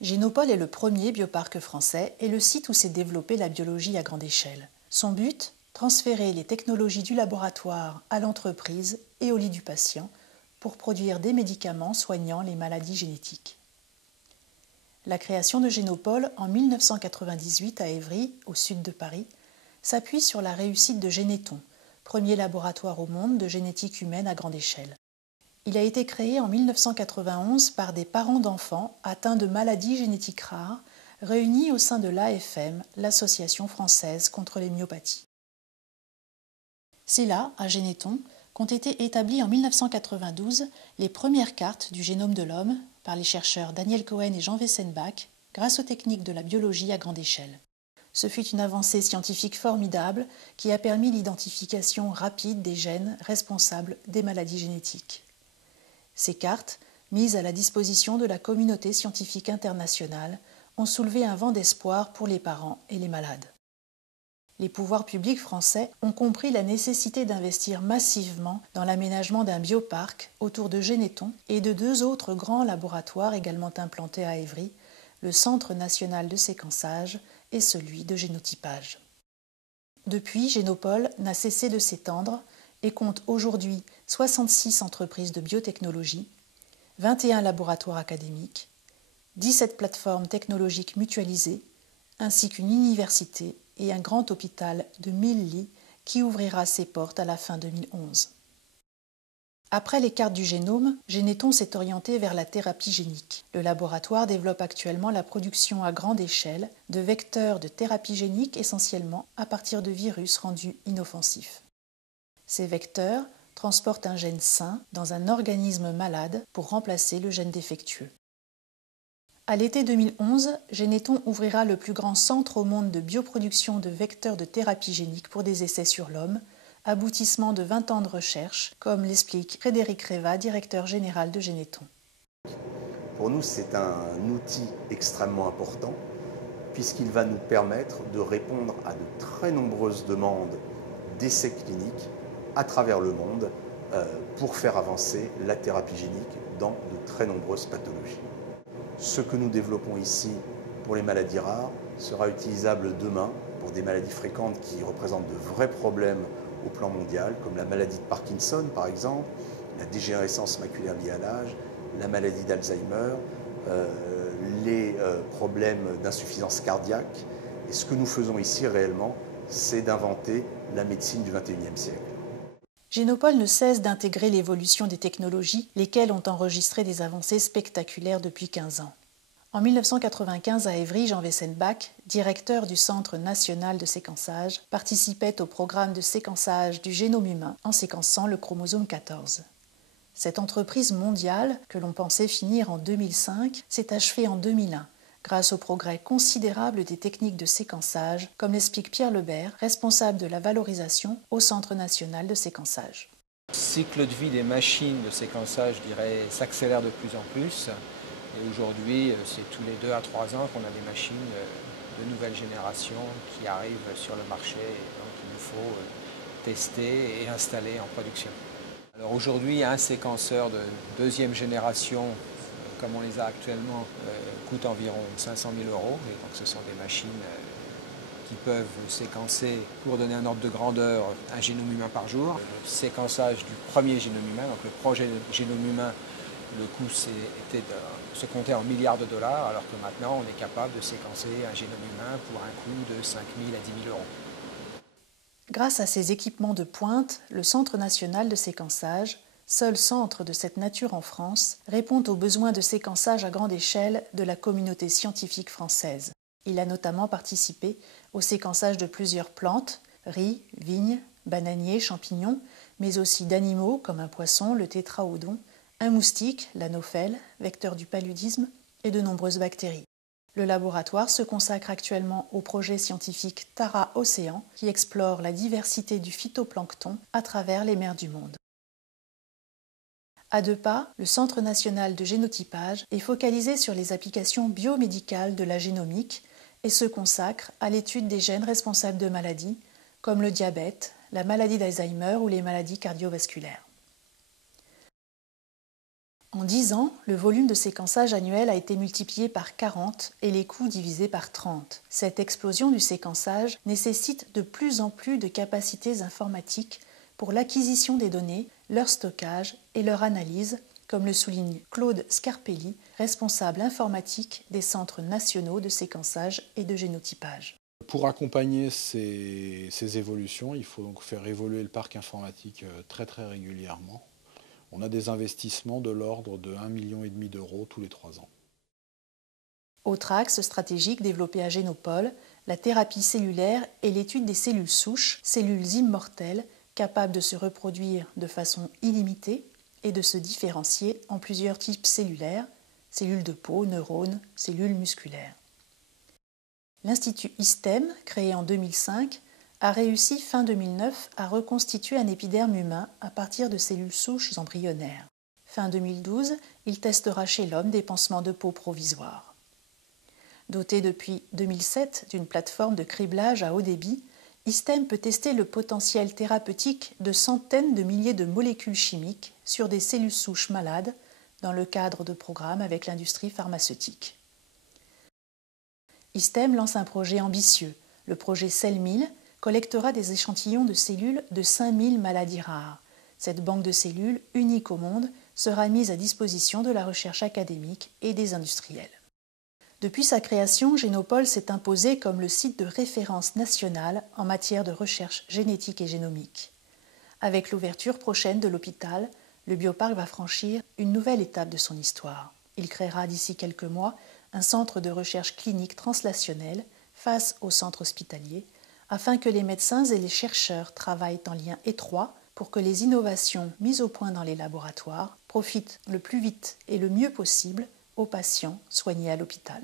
Génopole est le premier bioparc français et le site où s'est développée la biologie à grande échelle. Son but, transférer les technologies du laboratoire à l'entreprise et au lit du patient pour produire des médicaments soignant les maladies génétiques. La création de Génopole en 1998 à Évry, au sud de Paris, s'appuie sur la réussite de Généton, premier laboratoire au monde de génétique humaine à grande échelle. Il a été créé en 1991 par des parents d'enfants atteints de maladies génétiques rares, réunis au sein de l'AFM, l'Association française contre les myopathies. C'est là, à Généton, qu'ont été établies en 1992 les premières cartes du génome de l'homme par les chercheurs Daniel Cohen et Jean Wessenbach, grâce aux techniques de la biologie à grande échelle. Ce fut une avancée scientifique formidable qui a permis l'identification rapide des gènes responsables des maladies génétiques. Ces cartes, mises à la disposition de la communauté scientifique internationale, ont soulevé un vent d'espoir pour les parents et les malades. Les pouvoirs publics français ont compris la nécessité d'investir massivement dans l'aménagement d'un bioparc autour de Généton et de deux autres grands laboratoires également implantés à Évry, le Centre national de séquençage et celui de génotypage. Depuis, Génopole n'a cessé de s'étendre et compte aujourd'hui 66 entreprises de biotechnologie, 21 laboratoires académiques, 17 plateformes technologiques mutualisées, ainsi qu'une université et un grand hôpital de 1000 lits qui ouvrira ses portes à la fin 2011. Après les cartes du génome, Généton s'est orienté vers la thérapie génique. Le laboratoire développe actuellement la production à grande échelle de vecteurs de thérapie génique essentiellement à partir de virus rendus inoffensifs. Ces vecteurs transportent un gène sain dans un organisme malade pour remplacer le gène défectueux. À l'été 2011, Généton ouvrira le plus grand centre au monde de bioproduction de vecteurs de thérapie génique pour des essais sur l'homme, aboutissement de 20 ans de recherche, comme l'explique Frédéric Reva, directeur général de Généton. Pour nous, c'est un outil extrêmement important puisqu'il va nous permettre de répondre à de très nombreuses demandes d'essais cliniques à travers le monde pour faire avancer la thérapie génique dans de très nombreuses pathologies. Ce que nous développons ici pour les maladies rares sera utilisable demain pour des maladies fréquentes qui représentent de vrais problèmes au plan mondial, comme la maladie de Parkinson par exemple, la dégénérescence maculaire liée à l'âge, la maladie d'Alzheimer, les problèmes d'insuffisance cardiaque. Et ce que nous faisons ici réellement, c'est d'inventer la médecine du XXIe siècle. Génopole ne cesse d'intégrer l'évolution des technologies, lesquelles ont enregistré des avancées spectaculaires depuis 15 ans. En 1995, à Évry, Jean Wessenbach, directeur du Centre national de séquençage, participait au programme de séquençage du génome humain en séquençant le chromosome 14. Cette entreprise mondiale, que l'on pensait finir en 2005, s'est achevée en 2001, grâce au progrès considérable des techniques de séquençage, comme l'explique Pierre Lebert, responsable de la valorisation au Centre national de séquençage. Le cycle de vie des machines de séquençage, je dirais, s'accélère de plus en plus. Et aujourd'hui, c'est tous les 2 à 3 ans qu'on a des machines de nouvelle génération qui arrivent sur le marché. Et donc il nous faut tester et installer en production. Alors aujourd'hui, un séquenceur de deuxième génération, comme on les a actuellement, coûte environ 500 000 €. Et donc ce sont des machines qui peuvent séquencer, pour donner un ordre de grandeur, un génome humain par jour. Le séquençage du premier génome humain, donc le projet génome humain, le coût se comptait en milliards de dollars, alors que maintenant on est capable de séquencer un génome humain pour un coût de 5 000 à 10 000 €. Grâce à ces équipements de pointe, le Centre national de séquençage, seul centre de cette nature en France, répond aux besoins de séquençage à grande échelle de la communauté scientifique française. Il a notamment participé au séquençage de plusieurs plantes, riz, vignes, bananiers, champignons, mais aussi d'animaux comme un poisson, le tétraodon, un moustique, l'anophèle, vecteur du paludisme, et de nombreuses bactéries. Le laboratoire se consacre actuellement au projet scientifique Tara Océan, qui explore la diversité du phytoplancton à travers les mers du monde. À 2 pas, le Centre national de génotypage est focalisé sur les applications biomédicales de la génomique et se consacre à l'étude des gènes responsables de maladies comme le diabète, la maladie d'Alzheimer ou les maladies cardiovasculaires. En 10 ans, le volume de séquençage annuel a été multiplié par 40 et les coûts divisés par 30. Cette explosion du séquençage nécessite de plus en plus de capacités informatiques pour l'acquisition des données, leur stockage et leur analyse, comme le souligne Claude Scarpelli, responsable informatique des centres nationaux de séquençage et de génotypage. Pour accompagner ces évolutions, il faut donc faire évoluer le parc informatique très régulièrement. On a des investissements de l'ordre de 1,5 million d'euros tous les 3 ans. Autre axe stratégique développé à Génopole, la thérapie cellulaire et l'étude des cellules souches, cellules immortelles, capables de se reproduire de façon illimitée et de se différencier en plusieurs types cellulaires, cellules de peau, neurones, cellules musculaires. L'Institut ISTEM, créé en 2005, a réussi fin 2009 à reconstituer un épiderme humain à partir de cellules souches embryonnaires. Fin 2012, il testera chez l'homme des pansements de peau provisoires. Doté depuis 2007 d'une plateforme de criblage à haut débit, ISTEM peut tester le potentiel thérapeutique de centaines de milliers de molécules chimiques sur des cellules souches malades dans le cadre de programmes avec l'industrie pharmaceutique. ISTEM lance un projet ambitieux. Le projet CellMille collectera des échantillons de cellules de 5000 maladies rares. Cette banque de cellules, unique au monde, sera mise à disposition de la recherche académique et des industriels. Depuis sa création, Génopole s'est imposé comme le site de référence national en matière de recherche génétique et génomique. Avec l'ouverture prochaine de l'hôpital, le bioparc va franchir une nouvelle étape de son histoire. Il créera d'ici quelques mois un centre de recherche clinique translationnel face au centre hospitalier, afin que les médecins et les chercheurs travaillent en lien étroit pour que les innovations mises au point dans les laboratoires profitent le plus vite et le mieux possible aux patients soignés à l'hôpital.